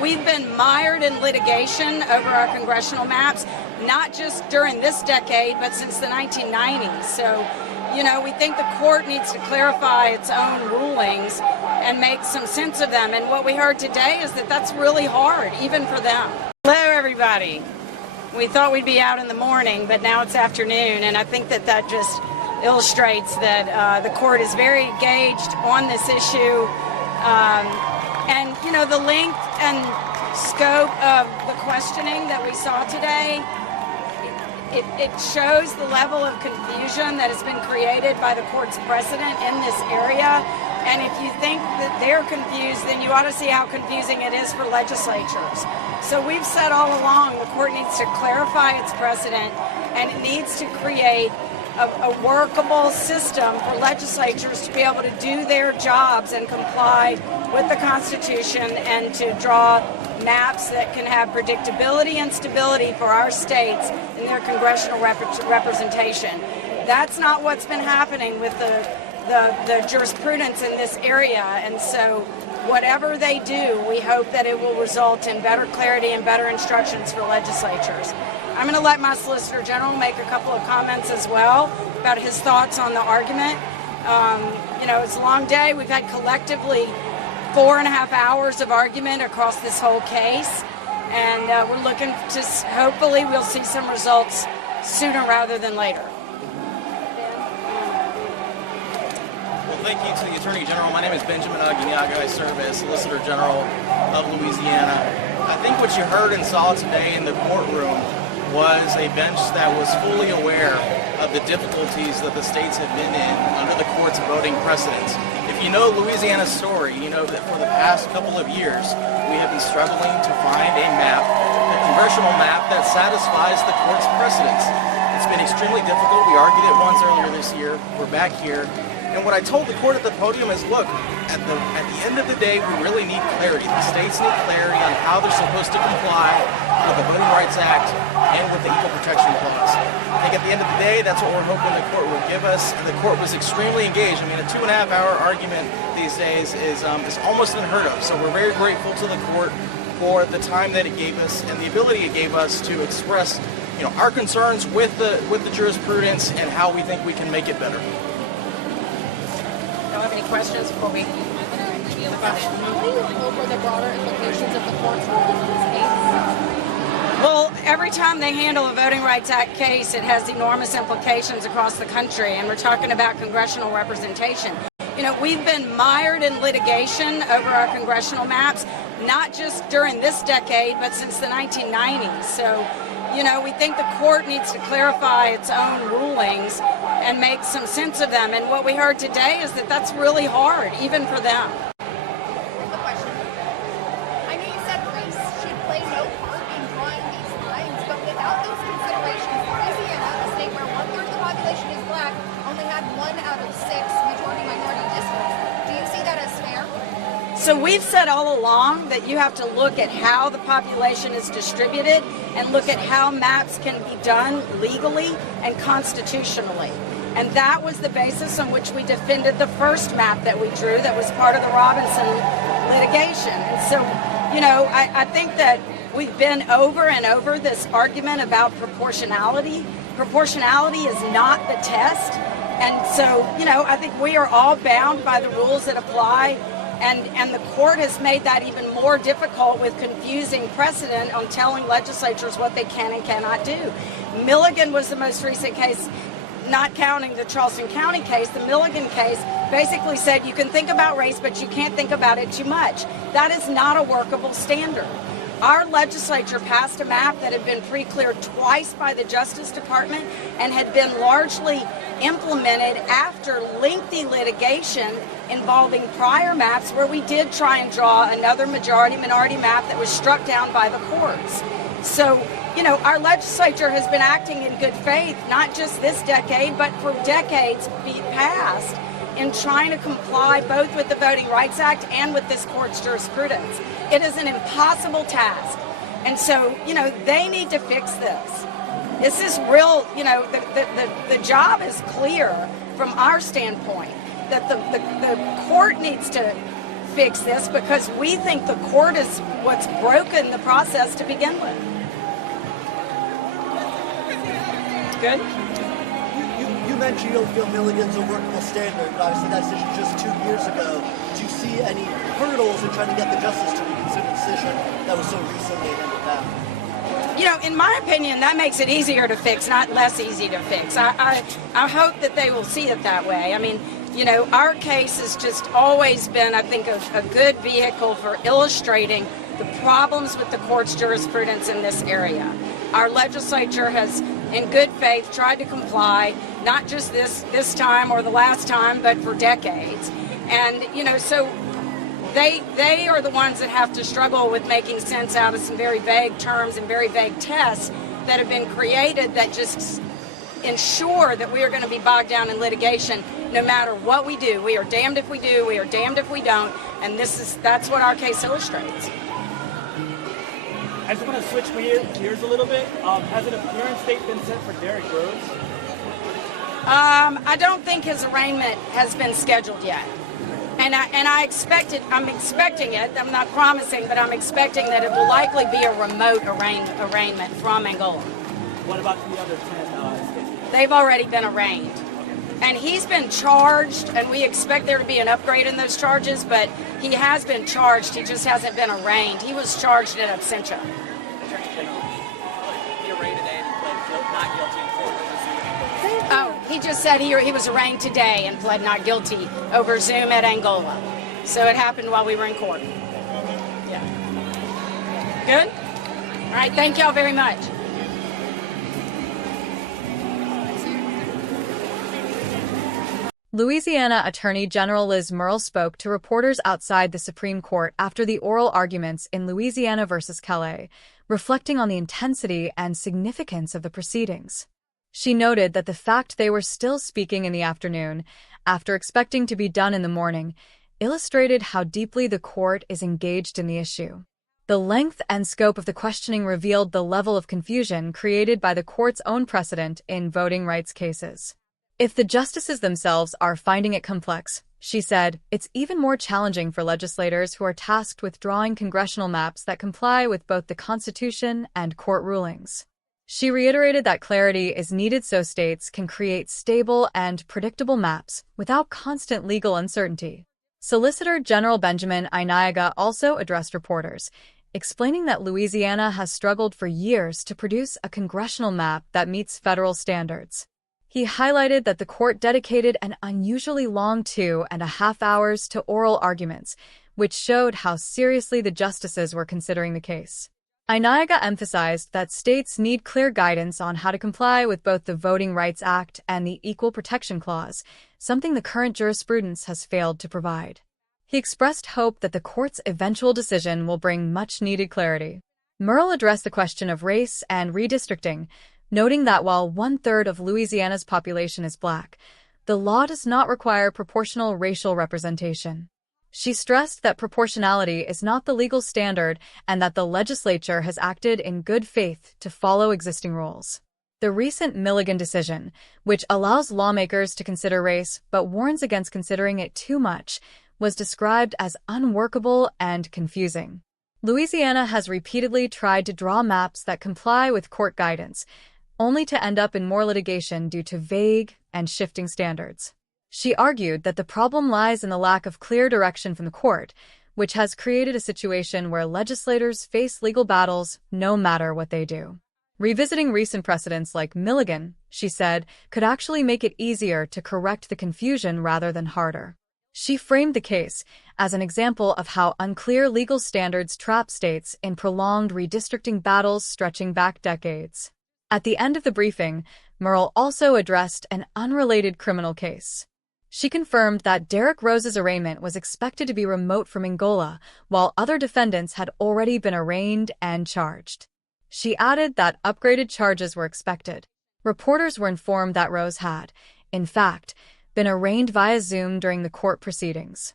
We've been mired in litigation over our congressional maps, not just during this decade, but since the 1990s. So, we think the court needs to clarify its own rulings and make some sense of them. And what we heard today is that that's really hard, even for them. Hello, everybody. We thought we'd be out in the morning, but now it's afternoon, and I think that just illustrates that the court is very engaged on this issue. And, the length and scope of the questioning that we saw today, it shows the level of confusion that has been created by the court's precedent in this area. And if you think that they're confused, then you ought to see how confusing it is for legislatures. So we've said all along the court needs to clarify its precedent, and it needs to create a workable system for legislatures to be able to do their jobs and comply with the Constitution and to draw maps that can have predictability and stability for our states in their congressional representation. That's not what's been happening with the jurisprudence in this area, and so whatever they do, we hope that it will result in better clarity and better instructions for legislatures. I'm going to let my Solicitor General make a couple of comments as well about his thoughts on the argument. It's a long day. We've had collectively 4.5 hours of argument across this whole case, and we're looking to, hopefully we'll see some results sooner rather than later. Well, thank you to the Attorney General. My name is Benjamin Ainiaga. I serve as Solicitor General of Louisiana. I think what you heard and saw today in the courtroom was a bench that was fully aware of the difficulties that the states have been in under the court's voting precedents. If you know Louisiana's story, you know that for the past couple of years, we have been struggling to find a map, a congressional map that satisfies the court's precedents. It's been extremely difficult. We argued it once earlier this year. We're back here. And what I told the court at the podium is, look, at the end of the day, we really need clarity. The states need clarity on how they're supposed to comply with the Voting Rights Act and with the Equal Protection Clause. I think at the end of the day, that's what we're hoping the court will give us. And the court was extremely engaged. I mean, a 2.5-hour argument these days is almost unheard of. So we're very grateful to the court for the time that it gave us and the ability it gave us to express, our concerns with the jurisprudence and how we think we can make it better. Don't have any questions before we... What do you hope are the broader implications of the court's ruling in this case? Well, every time they handle a Voting Rights Act case, it has enormous implications across the country, and we're talking about congressional representation. We've been mired in litigation over our congressional maps, not just during this decade, but since the 1990s. So, we think the court needs to clarify its own rulings and make some sense of them. And what we heard today is that that's really hard, even for them. The question. I know you said race should play no part in drawing these lines, but without those considerations, Louisiana, a state where 1/3 of the population is black, only had 1 out of 6 majority-minority districts. Do you see that as fair? So we've said all along that you have to look at how the population is distributed and look at how maps can be done legally and constitutionally. And that was the basis on which we defended the first map that we drew that was part of the Robinson litigation. And so, I think that we've been over and over this argument about proportionality. Proportionality is not the test. And so, I think we are all bound by the rules that apply. And the court has made that even more difficult with confusing precedent on telling legislatures what they can and cannot do. Milligan was the most recent case, not counting the Charleston County case. The Milligan case basically said you can think about race, but you can't think about it too much. That is not a workable standard. Our legislature passed a map that had been pre-cleared twice by the Justice Department and had been largely implemented after lengthy litigation involving prior maps where we did try and draw another majority-minority map that was struck down by the courts. So, our legislature has been acting in good faith, not just this decade, but for decades past, in trying to comply both with the Voting Rights Act and with this court's jurisprudence. It is an impossible task. And so, they need to fix this. This is real, the job is clear from our standpoint that the court needs to fix this because we think the court is what's broken the process to begin with. Good? You mentioned you don't feel Milligan's a workable standard, but obviously that decision just 2 years ago. Do you see any hurdles in trying to get the justice to reconsider a decision that was so recently handed back? You know, in my opinion, that makes it easier to fix, not less easy to fix. I hope that they will see it that way. I mean, you know, our case has just always been, I think, a good vehicle for illustrating the problems with the court's jurisprudence in this area. Our legislature has, in good faith, tried to comply, not just this time or the last time, but for decades. And, you know, so they are the ones that have to struggle with making sense out of some very vague terms and very vague tests that have been created that just ensure that we are going to be bogged down in litigation no matter what we do. We are damned if we do, we are damned if we don't, and that's what our case illustrates. I just want to switch gears a little bit. Has an appearance date been set for Derrick Rose? I don't think his arraignment has been scheduled yet. And I'm expecting it, I'm not promising, but I'm expecting that it will likely be a remote arraignment from Angola. What about the other 10 states? They've already been arraigned. And he's been charged, and we expect there to be an upgrade in those charges, but he has been charged, he just hasn't been arraigned. He was charged in absentia. He arraigned today and pled not guilty in court over Zoom. Oh, he just said he was arraigned today and pled not guilty over Zoom at Angola. So it happened while we were in court. Yeah. Good? All right, thank y'all very much. Louisiana Attorney General Murrill spoke to reporters outside the Supreme Court after the oral arguments in Louisiana versus Callais, reflecting on the intensity and significance of the proceedings. She noted that the fact they were still speaking in the afternoon, after expecting to be done in the morning, illustrated how deeply the court is engaged in the issue. The length and scope of the questioning revealed the level of confusion created by the court's own precedent in voting rights cases. If the justices themselves are finding it complex, she said, it's even more challenging for legislators who are tasked with drawing congressional maps that comply with both the Constitution and court rulings. She reiterated that clarity is needed so states can create stable and predictable maps without constant legal uncertainty. Solicitor General Benjamin Ainiaga also addressed reporters, explaining that Louisiana has struggled for years to produce a congressional map that meets federal standards. He highlighted that the court dedicated an unusually long 2.5 hours to oral arguments, which showed how seriously the justices were considering the case. Ainiaga emphasized that states need clear guidance on how to comply with both the Voting Rights Act and the Equal Protection Clause, something the current jurisprudence has failed to provide. He expressed hope that the court's eventual decision will bring much-needed clarity. Murrill addressed the question of race and redistricting, noting that while 1/3 of Louisiana's population is Black, the law does not require proportional racial representation. She stressed that proportionality is not the legal standard and that the legislature has acted in good faith to follow existing rules. The recent Milligan decision, which allows lawmakers to consider race but warns against considering it too much, was described as unworkable and confusing. Louisiana has repeatedly tried to draw maps that comply with court guidance, only to end up in more litigation due to vague and shifting standards. She argued that the problem lies in the lack of clear direction from the court, which has created a situation where legislators face legal battles no matter what they do. Revisiting recent precedents like Milligan, she said, could actually make it easier to correct the confusion rather than harder. She framed the case as an example of how unclear legal standards trap states in prolonged redistricting battles stretching back decades. At the end of the briefing, Murrill also addressed an unrelated criminal case. She confirmed that Derrick Rose's arraignment was expected to be remote from Angola, while other defendants had already been arraigned and charged. She added that upgraded charges were expected. Reporters were informed that Rose had, in fact, been arraigned via Zoom during the court proceedings.